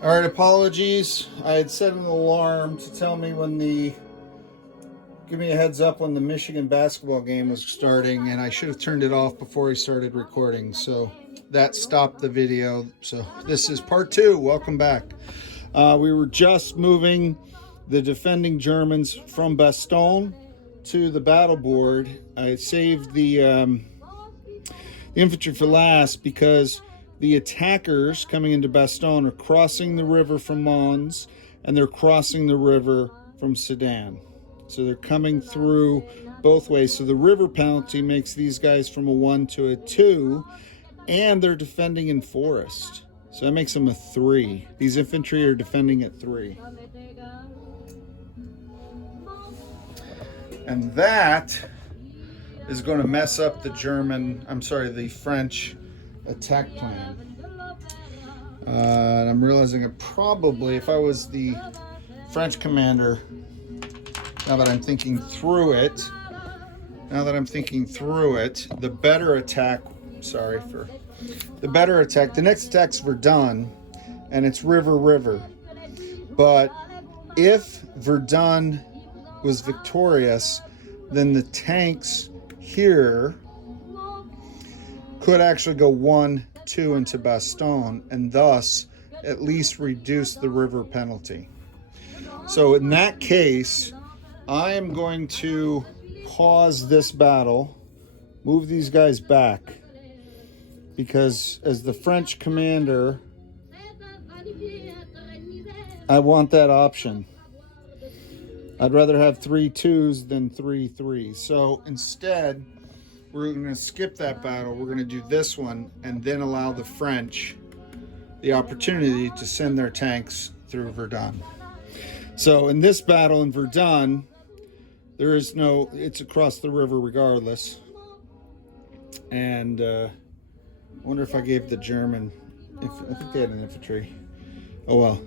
All right, apologies. I had set an alarm to tell me give me a heads up when the Michigan basketball game was starting, and I should have turned it off before he started recording. So that stopped the video. So this is part two. Welcome back. We were just moving the defending Germans from Bastogne to the battle board. I saved the infantry for last because the attackers coming into Bastogne are crossing the river from Mons, and they're crossing the river from Sedan. So they're coming through both ways. So the river penalty makes these guys from a 1 to a 2, and they're defending in forest. So that makes them a 3. These infantry are defending at 3. And that is going to mess up the French attack plan. And I'm realizing it probably, if I was the French commander, now that I'm thinking through it, the better attack, the next attack's Verdun, and it's river. But if Verdun was victorious, then the tanks here could actually go 1, 2 into Bastogne, and thus at least reduce the river penalty. So in that case, I am going to pause this battle, move these guys back, because as the French commander, I want that option. I'd rather have 3 2s than 3 3s. So instead, we're going to skip that battle. We're going to do this one and then allow the French the opportunity to send their tanks through Verdun. So in this battle in Verdun, it's across the river regardless. And I wonder if I gave the German, I think they had an infantry. Oh well.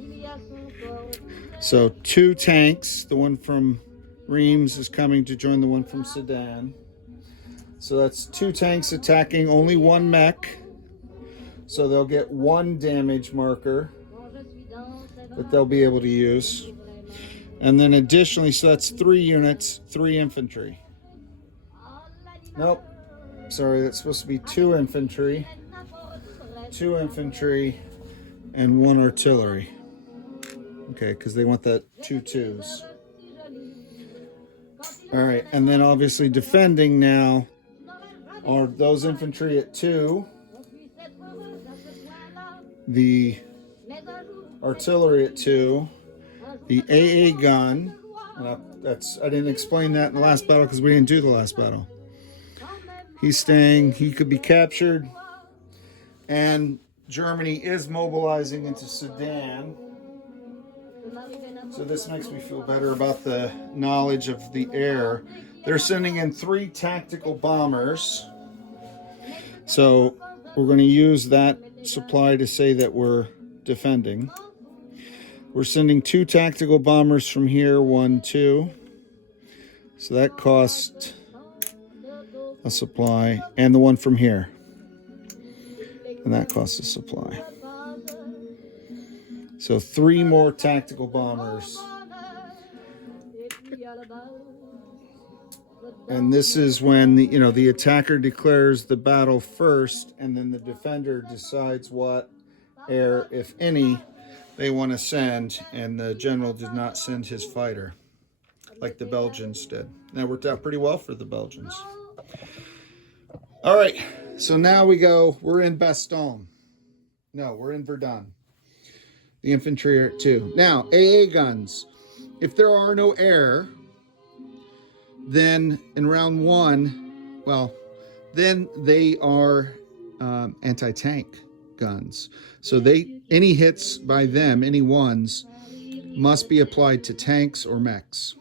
So 2 tanks, the one from Reims is coming to join the one from Sedan. So that's 2 tanks attacking, only 1 mech. So they'll get 1 damage marker that they'll be able to use. And then additionally, so that's 3 units, 3 infantry. Nope, sorry, that's supposed to be 2 infantry, and 1 artillery. Okay, because they want that 2 2s. All right, and then obviously defending now are those infantry at 2, the artillery at 2, the AA gun. I didn't explain that in the last battle because we didn't do the last battle. He's staying. He could be captured, and Germany is mobilizing into Sedan. So this makes me feel better about the knowledge of the air. They're sending in 3 tactical bombers. So we're going to use that supply to say that we're defending. We're sending 2 tactical bombers from here, 1, 2. So that cost a supply. And the one from here. And that costs a supply. So 3 more tactical bombers. And this is when the attacker declares the battle first, and then the defender decides what air, if any, they want to send, and the general did not send his fighter like the Belgians did. That worked out pretty well for the Belgians. All right, so now we're in Bastogne. No, we're in Verdun. The infantry are at 2. Now, AA guns. If there are no air, then in round 1, then they are anti-tank guns. So any hits by them, any ones, must be applied to tanks or mechs.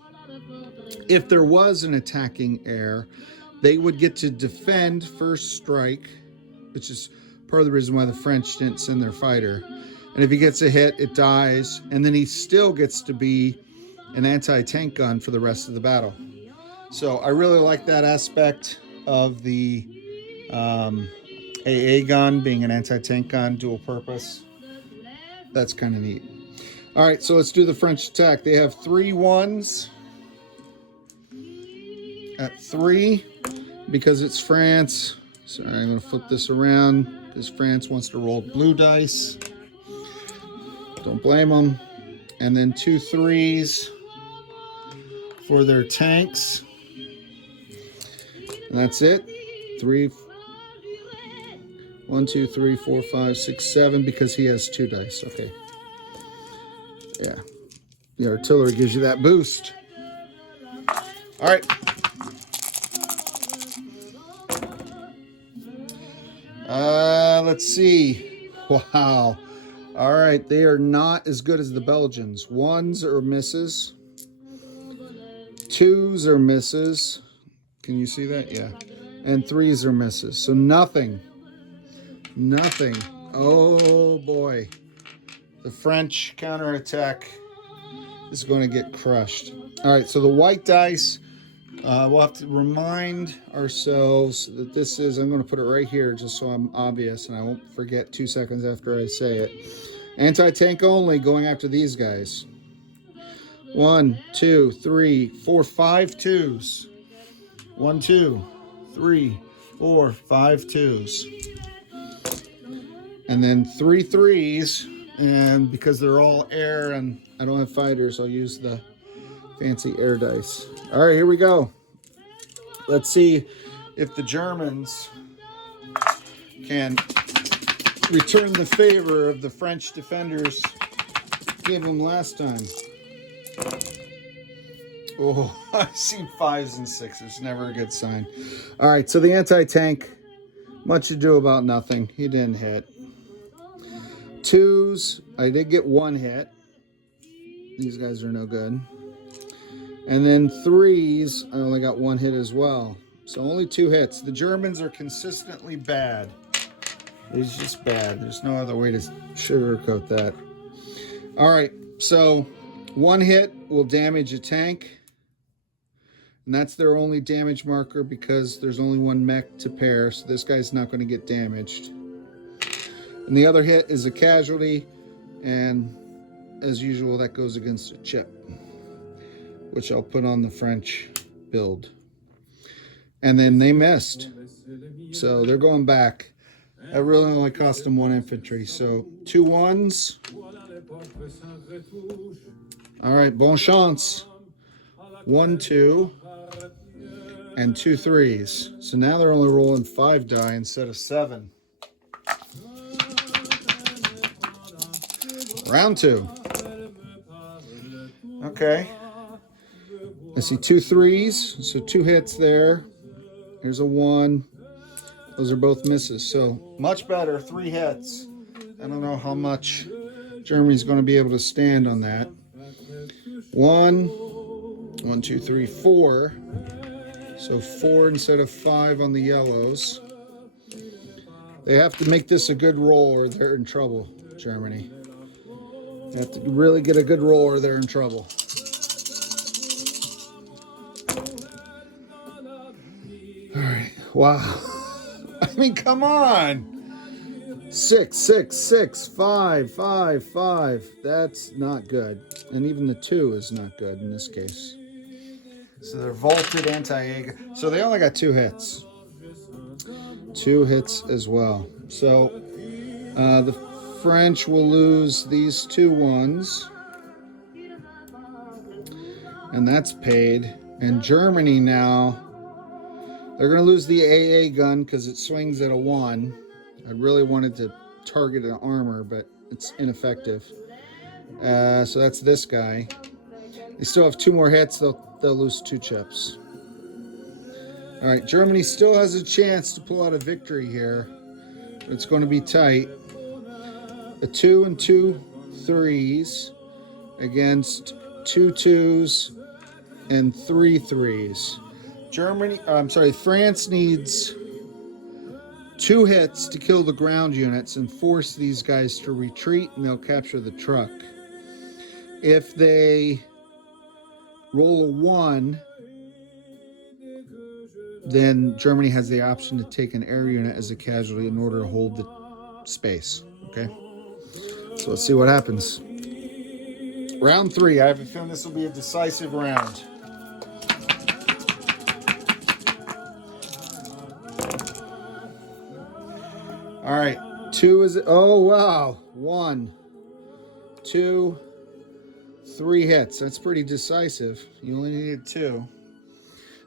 If there was an attacking air, they would get to defend first strike, which is part of the reason why the French didn't send their fighter. And if he gets a hit, it dies, and then he still gets to be an anti-tank gun for the rest of the battle. So I really like that aspect of the AA gun being an anti-tank gun, dual purpose. That's kind of neat. All right, so let's do the French attack. They have 3 1s at 3 because it's France. Sorry, I'm going to flip this around because France wants to roll blue dice. Don't blame them. And then 2 3s for their tanks. And that's it. 3, 1, 2, 3, 4, 5, 6, 7 because he has 2 dice. Okay. Yeah. The artillery gives you that boost. All right. Let's see. Wow. All right. They are not as good as the Belgians. 1s are misses. 2s are misses. Can you see that? Yeah. And 3s are misses. So nothing. Nothing. Oh boy. The French counterattack is going to get crushed. All right. So the white dice. We'll have to remind ourselves that this is, I'm going to put it right here just so I'm obvious and I won't forget 2 seconds after I say it. Anti-tank only, going after these guys. 1, 2, 3, 4, 5 2s. 1, 2, 3, 4, 5 2s. And then 3 3s. And because they're all air and I don't have fighters, I'll use the fancy air dice. All right, here we go. Let's see if the Germans can return the favor of the French defenders gave them last time. Oh, I've seen 5s and 6s. Never a good sign. All right, so the anti-tank, much ado about nothing. He didn't hit. 2s, I did get 1 hit. These guys are no good. And then 3s, I only got 1 hit as well. So only 2 hits. The Germans are consistently bad. It's just bad. There's no other way to sugarcoat that. All right, so 1 hit will damage a tank. And that's their only damage marker because there's only 1 mech to pair. So this guy's not going to get damaged. And the other hit is a casualty. And as usual, that goes against a chip, which I'll put on the French build. And then they missed. So they're going back. That really only cost them 1 infantry. So 2 1s. All right, bon chance. 1 2 and 2 3s. So now they're only rolling 5 die instead of 7. Round 2. Okay. I see 2 3s, so 2 hits there. Here's a 1. Those are both misses. So much better, 3 hits. I don't know how much Germany's going to be able to stand on that. 1, 2, 3, 4. So 4 instead of 5 on the yellows. They have to make this a good roll or they're in trouble, Germany. They have to really get a good roll or they're in trouble. All right. Wow. I mean, come on. 6, 6, 6, 5, 5, 5. That's not good. And even the 2 is not good in this case. So they're vaulted anti-egg. So they only got 2 hits. 2 hits as well. So the French will lose these 2 1s. And that's paid. And Germany now, they're going to lose the AA gun because it swings at a 1. I really wanted to target an armor, but it's ineffective. So that's this guy. They still have 2 more hits. They'll lose 2 chips. All right, Germany still has a chance to pull out a victory here. But it's going to be tight. A 2 and 2 3s against 2 2s and 3 3s. France needs 2 hits to kill the ground units and force these guys to retreat, and they'll capture the truck. If they roll a 1, then Germany has the option to take an air unit as a casualty in order to hold the space. Okay? So let's see what happens. Round 3. I have a feeling this will be a decisive round. All right. 2 is, oh wow. 1, 2, 3 hits. That's pretty decisive. You only needed 2.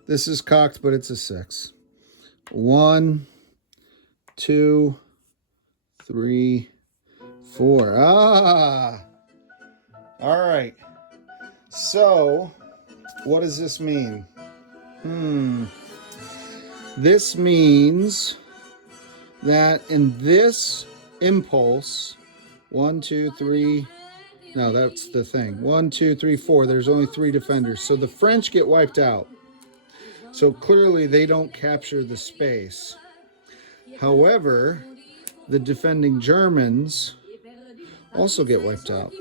This is cocked, but it's a 6. 1, 2, 3, 4. Ah! All right. So, what does this mean? This means that in this impulse, 1, 2, 3, no, that's the thing. 1, 2, 3, 4, there's only 3 defenders. So the French get wiped out. So clearly they don't capture the space. However, the defending Germans also get wiped out.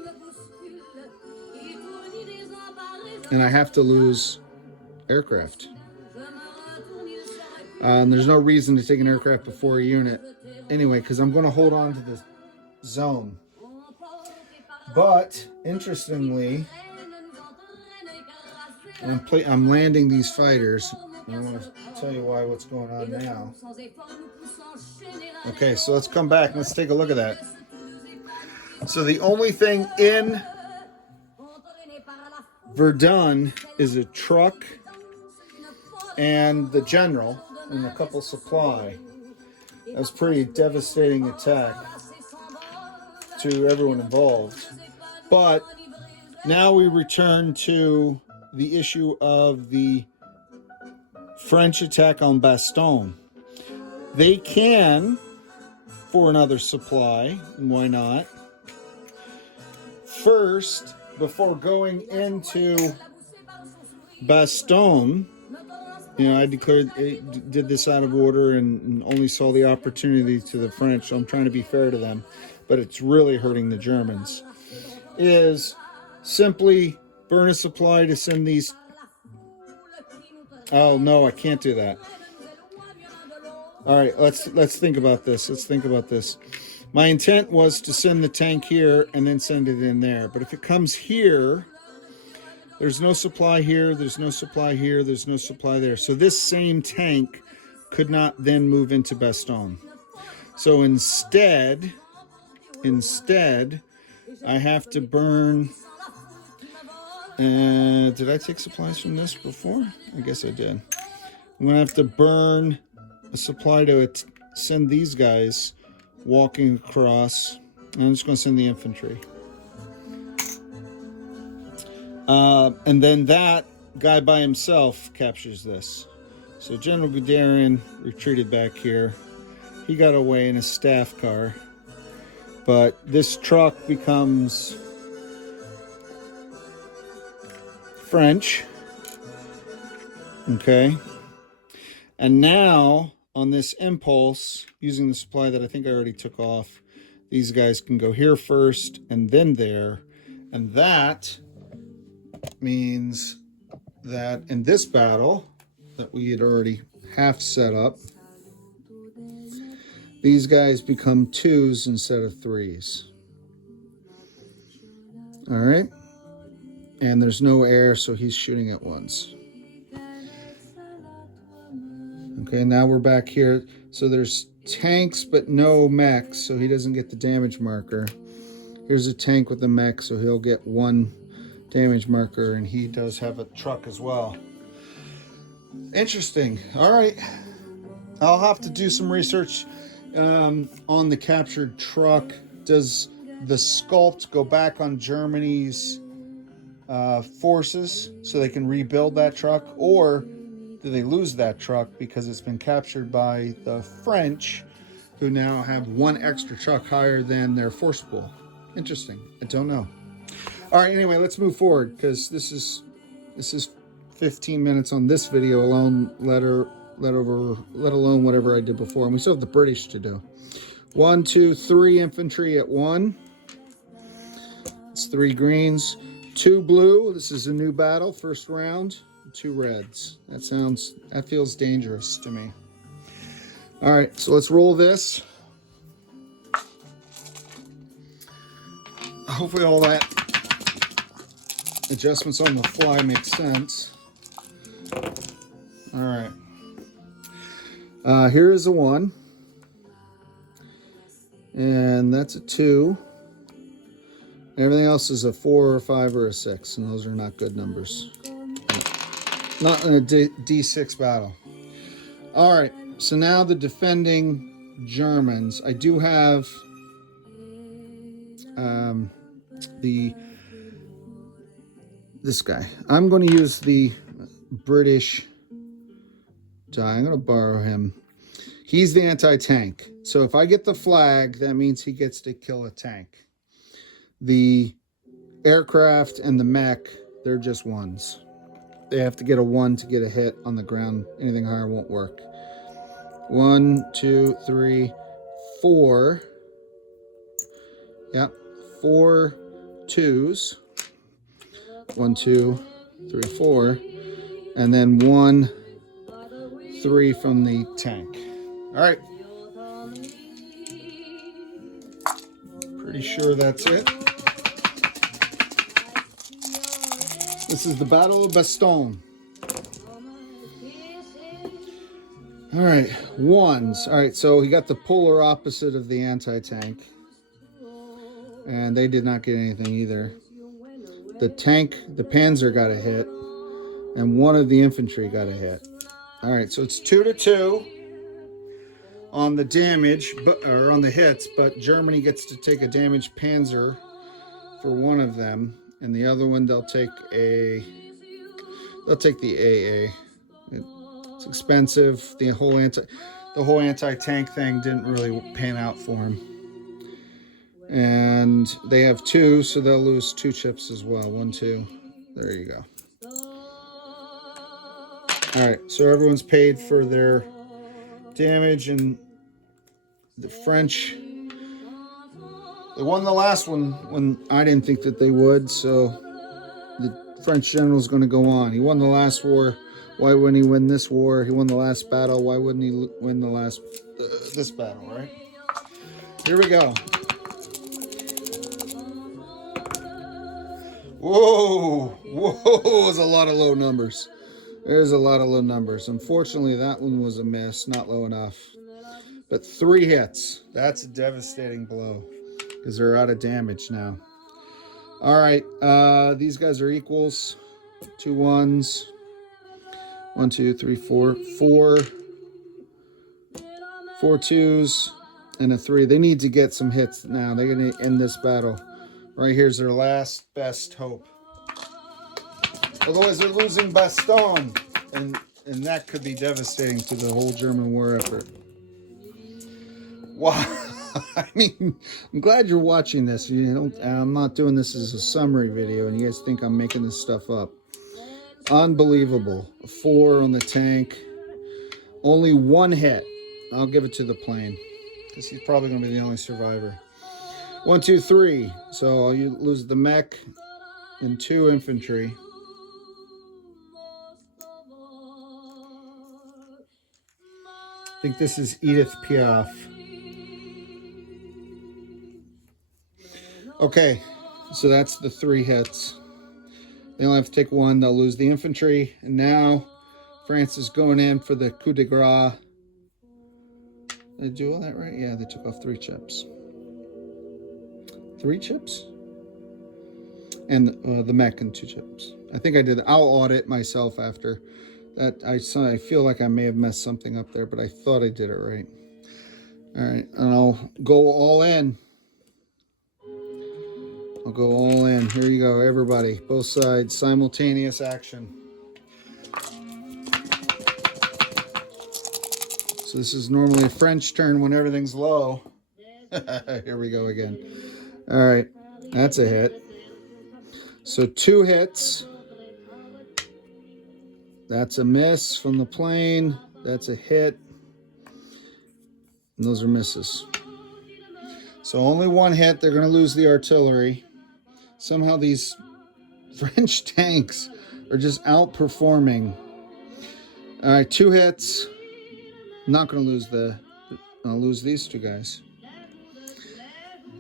And I have to lose aircraft. And there's no reason to take an aircraft before a unit anyway, because I'm going to hold on to this zone. But interestingly, I'm landing these fighters. And I want to tell you what's going on now. Okay, so let's come back and let's take a look at that. So the only thing in Verdun is a truck and the general and a couple supply. That was a pretty devastating attack to everyone involved. But now we return to the issue of the French attack on Bastogne. They can, for another supply, and why not? First, before going into Bastogne, I did this out of order and only saw the opportunity to the French, so I'm trying to be fair to them, but it's really hurting the Germans, is simply burn a supply to send these. Oh, no, I can't do that. All right, let's think about this. Let's think about this. My intent was to send the tank here and then send it in there. But if it comes here, there's no supply here, there's no supply here, there's no supply there. So this same tank could not then move into Bastogne. So instead, I have to burn. Did I take supplies from this before? I guess I did. I'm going to have to burn a supply to send these guys walking across. And I'm just going to send the infantry. And then that guy by himself captures this. So General Guderian retreated back here. He got away in a staff car. But this truck becomes French. Okay. And now, on this impulse, using the supply that I think I already took off, these guys can go here first and then there. And that means that in this battle that we had already half set up, these guys become 2s instead of 3s. All right. And there's no air, so he's shooting at once. Okay, now we're back here. So there's tanks, but no mechs, so he doesn't get the damage marker. Here's a tank with a mech, so he'll get 1 damage marker, and he does have a truck as well. Interesting. All right. I'll have to do some research on the captured truck. Does the sculpt go back on Germany's forces so they can rebuild that truck, or do they lose that truck because it's been captured by the French, who now have 1 extra truck higher than their force pool? Interesting. I don't know. All right, anyway, let's move forward, because this is 15 minutes on this video alone, let alone whatever I did before. And we still have the British to do. 1, 2, 3 infantry at 1. It's 3 greens. 2 blue. This is a new battle, first round. 2 reds. That feels dangerous to me. All right, so let's roll this. hopefully all that adjustments on the fly make sense. All right. Here is a 1. And that's a 2. Everything else is a 4 or a 5 or a 6. And those are not good numbers. Not in a D6 battle. All right. So now the defending Germans. I do have this guy. I'm going to use the British die. I'm going to borrow him. He's the anti-tank. So if I get the flag, that means he gets to kill a tank. The aircraft and the mech, they're just 1s. They have to get a 1 to get a hit on the ground. Anything higher won't work. 1, 2, 3, 4. Yep, 4 2s. 1, 2, 3, 4. And then 1, 3 from the tank. All right. Pretty sure that's it. This is the Battle of Bastogne. All right, 1s. All right, so he got the polar opposite of the anti-tank. And they did not get anything either. The tank, the Panzer got a hit. And 1 of the infantry got a hit. All right, so it's 2-2 on the damage, or on the hits, but Germany gets to take a damaged Panzer for 1 of them, and the other one they'll take the AA. It's expensive. The whole anti-tank thing didn't really pan out for him. And they have 2, so they'll lose 2 chips as well. 1, 2. There you go. All right, so everyone's paid for their damage, and the French, they won the last one when I didn't think that they would, so the French general's going to go on. He won the last war. Why wouldn't he win this war? He won the last battle. Why wouldn't he win the last this battle, right? Here we go. Whoa, whoa, there's a lot of low numbers. There's a lot of low numbers. Unfortunately, that one was a miss, not low enough. But 3 hits. That's a devastating blow because they're out of damage now. All right, these guys are equals. 2 1s. 1, 2, 3, 4. 4 2s and a 3. They need to get some hits now. They're going to end this battle. Right here's their last best hope. Otherwise, they're losing Bastogne, and that could be devastating to the whole German war effort. Wow. I mean, I'm glad you're watching this. I'm not doing this as a summary video, and you guys think I'm making this stuff up. Unbelievable. A 4 on the tank. Only 1 hit. I'll give it to the plane, because he's probably going to be the only survivor. 1, 2, 3. So you lose the mech and 2 infantry. I think this is Edith Piaf. Okay, so that's the 3 hits. They only have to take 1. They'll lose the infantry. And now France is going in for the coup de grace. Did they do all that right? Yeah, they took off 3 chips. 3 chips? And the mech and 2 chips. I think I did. I'll audit myself after that. I feel like I may have messed something up there, but I thought I did it right. All right, and I'll go all in. I'll go all in. Here you go, everybody. Both sides, simultaneous action. So this is normally a French turn when everything's low. Here we go again. All right, that's a hit. So 2 hits. That's a miss from the plane. That's a hit. And those are misses. So only 1 hit. They're going to lose the artillery. Somehow these French tanks are just outperforming. All right, 2 hits. I'm not going to lose I'll lose these 2 guys.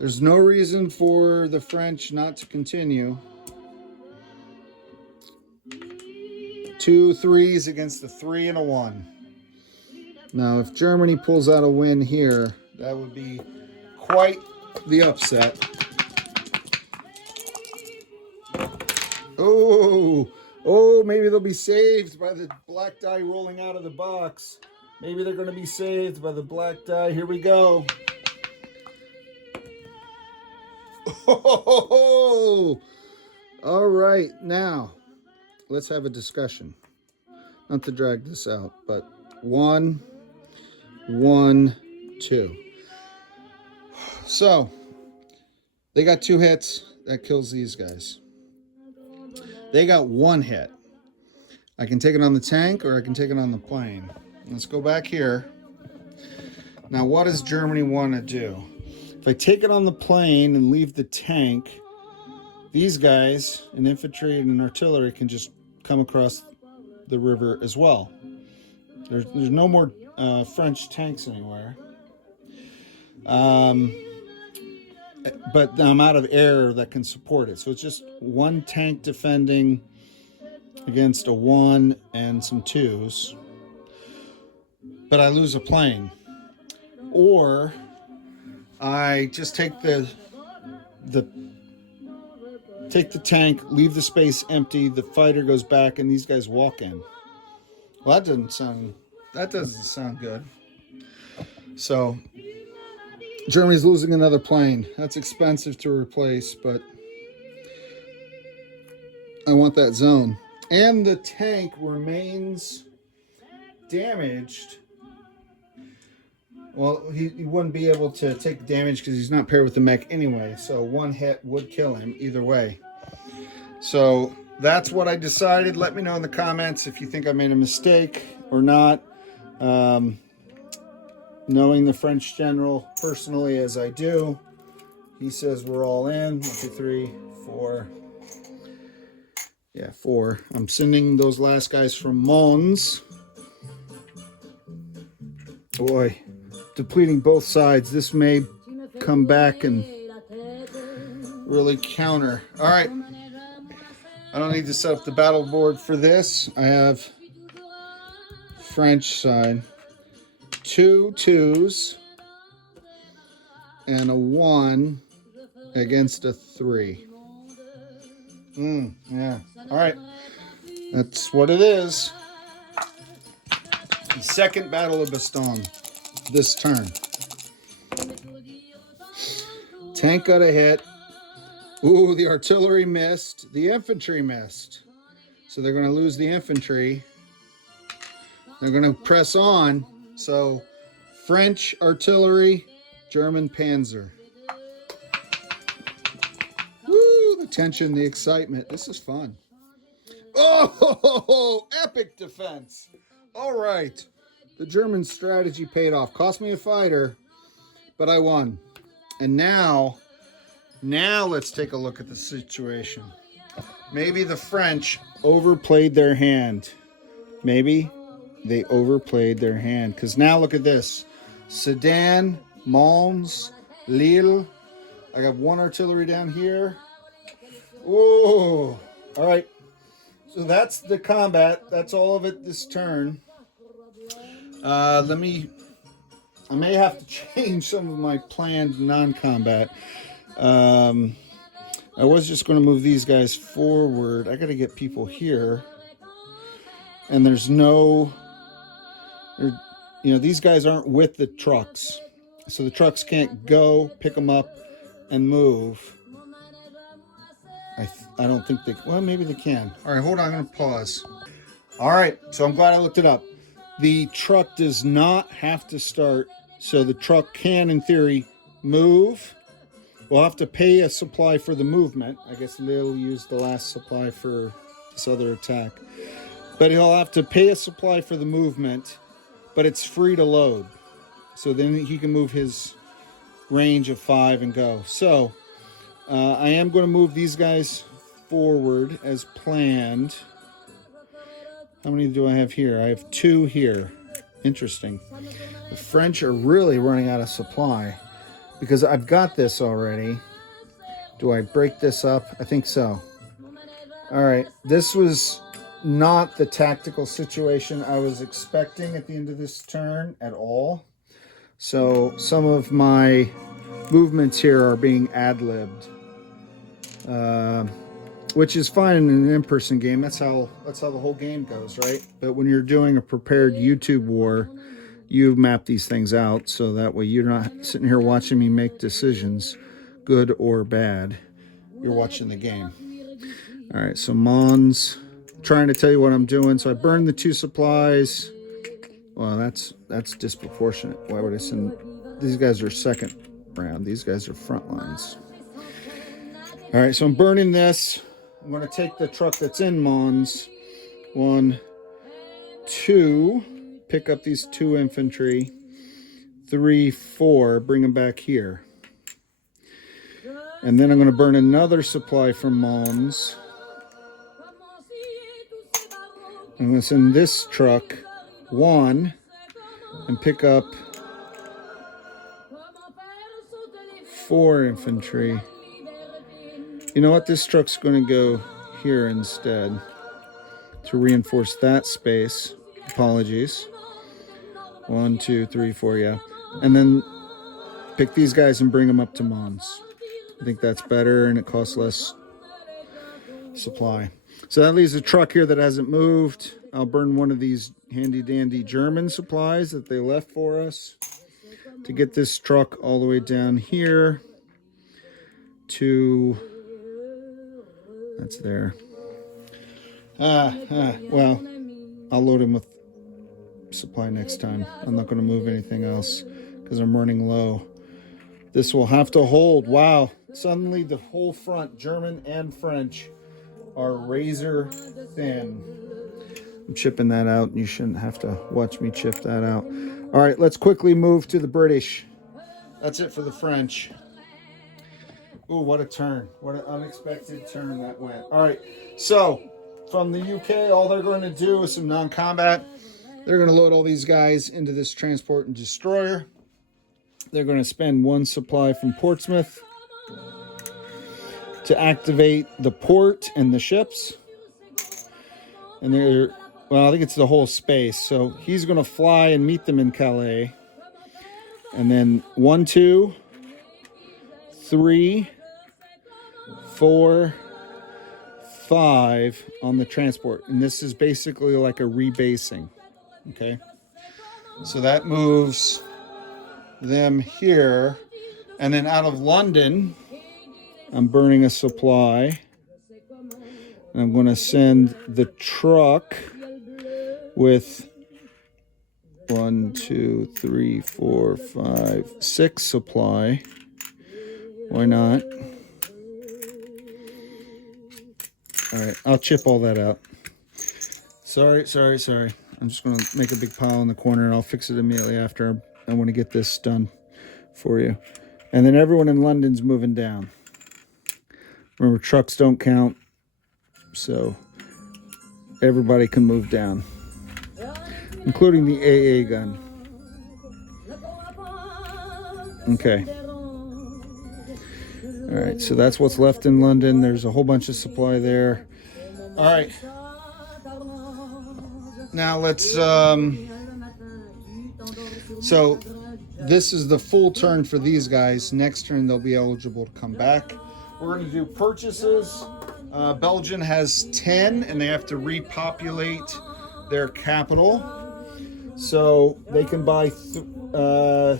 There's no reason for the French not to continue. 2 3s against a 3 and a 1. Now, if Germany pulls out a win here, that would be quite the upset. Oh, maybe they'll be saved by the black die rolling out of the box. Maybe they're going to be saved by the black die. Here we go. Oh, all right. Now, let's have a discussion. Not to drag this out, but 1, 1, 2. So, they got 2 hits. That kills these guys. They got 1 hit. I can take it on the tank or I can take it on the plane. Let's go back here. Now, what does Germany want to do? If I take it on the plane and leave the tank, these guys, an infantry and an artillery, can just come across the river as well. There's no more French tanks anywhere. But I'm out of air that can support it. So it's just 1 tank defending against a 1 and some 2s. But I lose a plane. Or I just take the tank, leave the space empty, the fighter goes back, and these guys walk in. Well, that doesn't sound good. So Germany's losing another plane. That's expensive to replace, but I want that zone. And the tank remains damaged. Well, he wouldn't be able to take damage because he's not paired with the mech anyway. So 1 hit would kill him either way. So that's what I decided. Let me know in the comments if you think I made a mistake or not. Knowing the French general personally as I do, he says we're all in. 1, 2, 3, 4. Yeah, 4. I'm sending those last guys from Mons. Boy, depleting both sides. This may come back and really counter. All right. I don't need to set up the battle board for this. I have French side. 2 2s and a 1 against a 3. Yeah. All right. That's what it is. The second Battle of Bastogne this turn. Tank got a hit. Ooh, the artillery missed. The infantry missed. So they're going to lose the infantry. They're going to press on. So French artillery, German panzer. Woo, the tension, the excitement. This is fun. Oh, epic defense. All right. The German strategy paid off. Cost me a fighter, but I won. And now let's take a look at the situation. Maybe the French overplayed their hand. Maybe they overplayed their hand. Because now look at this. Sedan, Mons, Lille. I got 1 artillery down here. Oh, all right. So that's the combat. That's all of it this turn. I may have to change some of my planned non-combat. I was just going to move these guys forward. I got to get people here. And there's these guys aren't with the trucks. So the trucks can't go, pick them up, and move. I don't think they, well, maybe they can. All right, hold on, I'm going to pause. All right, so I'm glad I looked it up. The truck does not have to start, so the truck can, in theory, move. We'll have to pay a supply for the movement. I guess they'll use the last supply for this other attack. But he'll have to pay a supply for the movement, but it's free to load. So then he can move his range of 5 and go. So I am going to move these guys forward as planned. How many do I have here? I have 2 here. Interesting. The French are really running out of supply. because I've got this already. Do I break this up? I think so. All right, this was not the tactical situation I was expecting at the end of this turn at all. So some of my movements here are being ad-libbed, which is fine in an in-person game. That's how the whole game goes, right? But when you're doing a prepared YouTube war, you map these things out so that way you're not sitting here watching me make decisions, good or bad. You're watching the game. All right, so Mons, trying to tell you what I'm doing. So I burned the 2 supplies. Well, that's disproportionate. Why would I send? These guys are second round. These guys are front lines. All right, so I'm burning this. I'm going to take the truck that's in Mons. 1, 2. Pick up these 2 infantry. 3, 4. Bring them back here. And then I'm going to burn another supply from Mons. I'm going to send this truck 1 and pick up 4 infantry. You know what? This truck's going to go here instead to reinforce that space. Apologies. 1, 2, 3, 4, yeah. And then pick these guys and bring them up to Mons. I think that's better and it costs less supply. So that leaves a truck here that hasn't moved. I'll burn one of these handy dandy German supplies that they left for us to get this truck all the way down here to, that's there. Well, I'll load him with supply next time. I'm not going to move anything else because I'm running low. This will have to hold. Wow. Suddenly the whole front, German and French, are razor thin. I'm chipping that out, and you shouldn't have to watch me chip that out. All right, let's quickly move to the British. That's it for the French. Ooh, what a turn. What an unexpected turn that went. All right, so from the UK, all they're going to do is some non-combat. They're going to load all these guys into this transport and destroyer. They're going to spend 1 supply from Portsmouth to activate the port and the ships. And they're, well, I think it's the whole space. So he's going to fly and meet them in Calais. And then 1, 2, 3, 4, 5 on the transport. And this is basically like a rebasing. Okay. So that moves them here. And then out of London, I'm burning a supply. And I'm going to send the truck with 1, 2, 3, 4, 5, 6 supply. Why not? All right, I'll chip all that out. Sorry. I'm just going to make a big pile in the corner, and I'll fix it immediately after. I want to get this done for you. And then everyone in London's moving down. Remember, trucks don't count, so everybody can move down, including the AA gun. Okay. All right, so that's what's left in London. There's a whole bunch of supply there. All right. Now let's, so this is the full turn for these guys. Next turn, they'll be eligible to come back. We're going to do purchases. Belgium has 10, and they have to repopulate their capital. So they can buy 2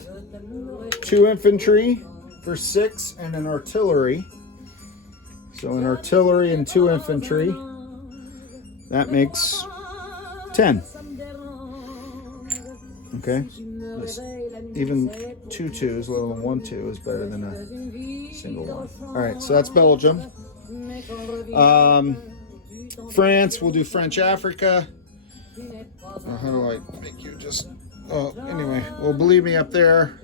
infantry for 6 and an artillery. So an artillery and 2 infantry. That makes 10. Okay. Even 2 2s, let alone 1 2, is better than a single one. All right, so that's Belgium. France, we'll do French Africa. How do I make you just... Oh, anyway, well, believe me, up there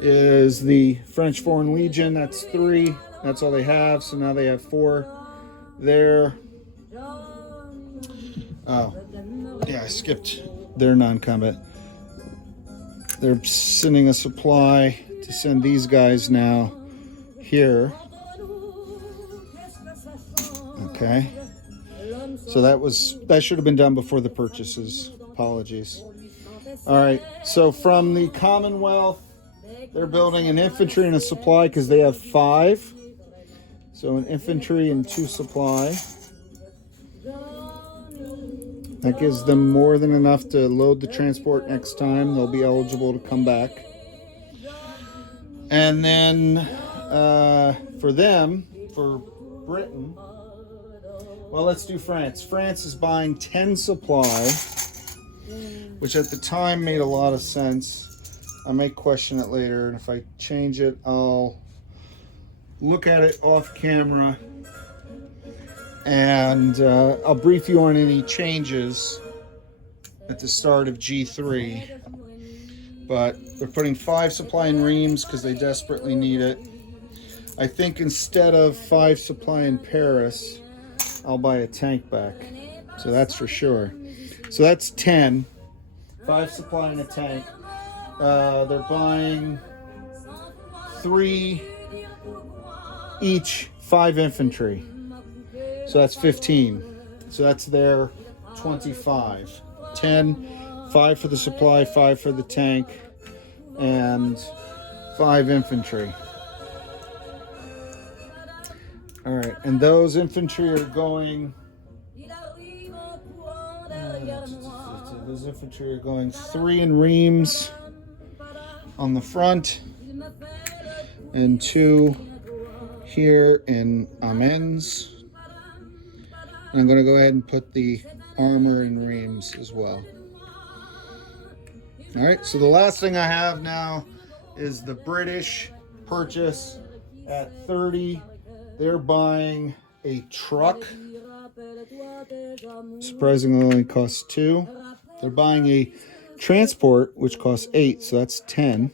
is the French Foreign Legion. That's 3. That's all they have. So now they have 4 there. Oh, yeah, I skipped their non-combat. They're sending a supply to send these guys now here. Okay. So that should have been done before the purchases. Apologies. All right. So from the Commonwealth, they're building an infantry and a supply because they have 5. So an infantry and 2 supply. That gives them more than enough to load the transport next time. They'll be eligible to come back. And then for them, for Britain, well, let's do France. France is buying 10 supply, which at the time made a lot of sense. I may question it later, and if I change it, I'll look at it off camera, and I'll brief you on any changes at the start of G3. But they're putting 5 supply in Reims because they desperately need it. I think instead of 5 supply in Paris, I'll buy a tank back. So that's for sure. So that's 10. 5 supply and a tank. They're buying 3 each, 5 infantry. So that's 15. So that's their 25. 10, 5 for the supply, 5 for the tank, and 5 infantry. All right, and those infantry are going. Those infantry are going 3 in Reims on the front, and 2 here in Amiens. And I'm going to go ahead and put the armor in Reims as well. All right, so the last thing I have now is the British purchase at 30. They're buying a truck. Surprisingly, only costs 2. They're buying a transport, which costs 8, so that's 10.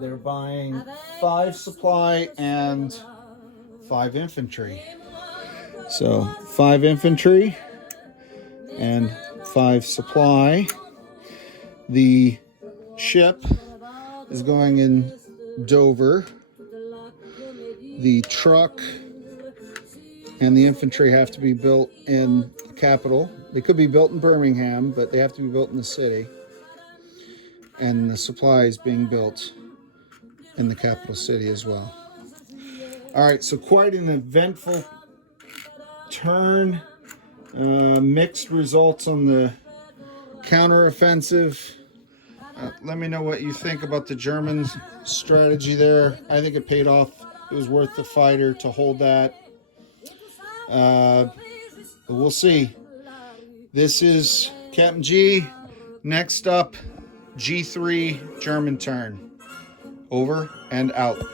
They're buying 5 supply and 5 infantry. So 5 infantry and 5 supply. The ship is going in Dover. The truck and the infantry have to be built in the capital. They could be built in Birmingham, but they have to be built in the city. And the supply is being built in the capital city as well. All right, so quite an eventful turn. Mixed results on the counteroffensive. Let me know what you think about the German strategy there. I think it paid off. It was worth the fighter to hold that. We'll see. This is Captain G. Next up, G3 German turn. Over and out.